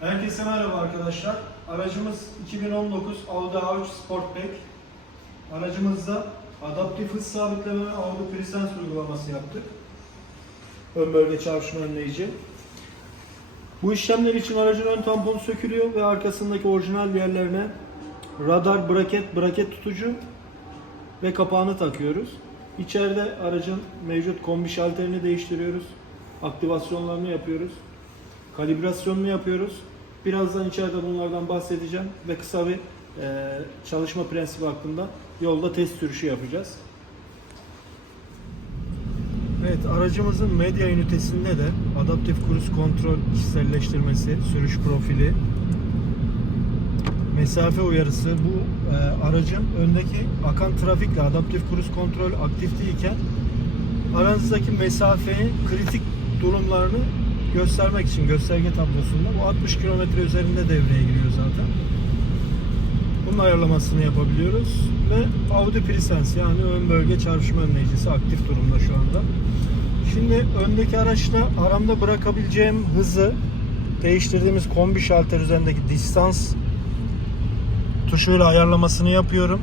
Herkese merhaba arkadaşlar. Aracımız 2019 Audi A3 Sportback. Aracımızda adaptif hız sabitleme ve Audi Presence uygulaması yaptık. Ön bölge çarpışma önleyici. Bu işlemler için aracın ön tamponu sökülüyor ve arkasındaki orijinal yerlerine radar, braket, braket tutucu ve kapağını takıyoruz. İçeride aracın mevcut kombi şalterini değiştiriyoruz. Aktivasyonlarını yapıyoruz. Kalibrasyonunu yapıyoruz. Birazdan içeride bunlardan bahsedeceğim ve kısa bir e, çalışma prensibi hakkında yolda test sürüşü yapacağız. Evet aracımızın medya ünitesinde de adaptif cruise kontrol kişiselleştirmesi, sürüş profili, mesafe uyarısı bu e, aracın öndeki akan trafikle adaptif cruise kontrol aktif değilken aranızdaki mesafeyi kritik durumlarını göstermek için gösterge tablosunda bu 60 kilometre üzerinde devreye giriyor zaten. Bunun ayarlamasını yapabiliyoruz ve Audi Presence yani ön bölge çarpışma önleyicisi aktif durumda şu anda. Şimdi öndeki araçla aramda bırakabileceğim hızı değiştirdiğimiz kombi şalter üzerindeki distans tuşuyla ayarlamasını yapıyorum.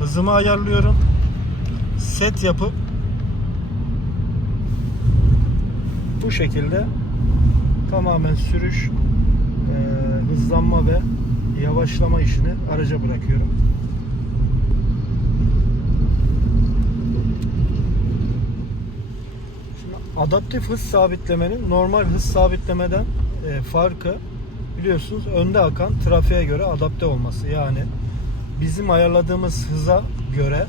Hızımı ayarlıyorum. Set yapıp bu şekilde tamamen sürüş, e, hızlanma ve yavaşlama işini araca bırakıyorum. Şimdi adaptif hız sabitlemenin normal hız sabitlemeden e, farkı biliyorsunuz önde akan trafiğe göre adapte olması. Yani bizim ayarladığımız hıza göre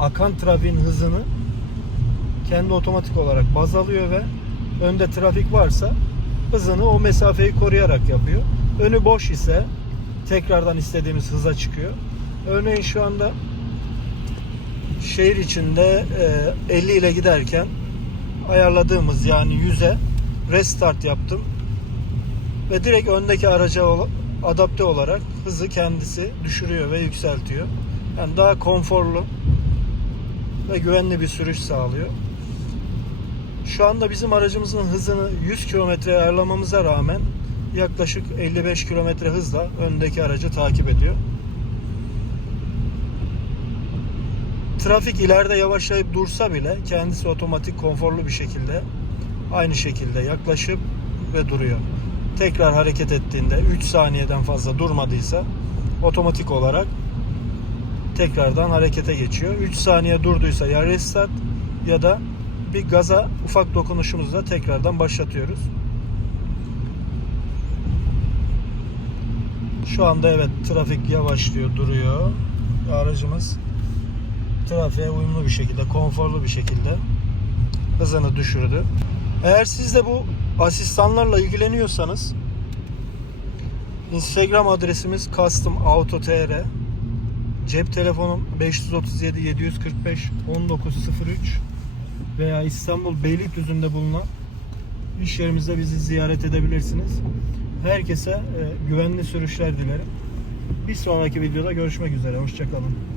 akan trafiğin hızını kendi otomatik olarak baz alıyor ve önde trafik varsa hızını o mesafeyi koruyarak yapıyor. Önü boş ise tekrardan istediğimiz hıza çıkıyor. Örneğin şu anda şehir içinde e, 50 ile giderken ayarladığımız yani 100'e restart yaptım ve direkt öndeki araca adapte olarak hızı kendisi düşürüyor ve yükseltiyor. Yani daha konforlu ve güvenli bir sürüş sağlıyor. Şu anda bizim aracımızın hızını 100 kilometre ayarlamamıza rağmen yaklaşık 55 kilometre hızla öndeki aracı takip ediyor. Trafik ileride yavaşlayıp dursa bile kendisi otomatik konforlu bir şekilde aynı şekilde yaklaşıp ve duruyor. Tekrar hareket ettiğinde 3 saniyeden fazla durmadıysa otomatik olarak tekrardan harekete geçiyor. 3 saniye durduysa ya restart ya da bir gaza ufak dokunuşumuzla tekrardan başlatıyoruz. Şu anda evet trafik yavaşlıyor, duruyor. Aracımız trafiğe uyumlu bir şekilde, konforlu bir şekilde hızını düşürdü. Eğer siz de bu asistanlarla ilgileniyorsanız Instagram adresimiz customauto.tr Cep telefonum 537 745 1903 veya İstanbul Beylikdüzü'nde bulunan iş yerimizde bizi ziyaret edebilirsiniz. Herkese e, güvenli sürüşler dilerim. Bir sonraki videoda görüşmek üzere. Hoşçakalın.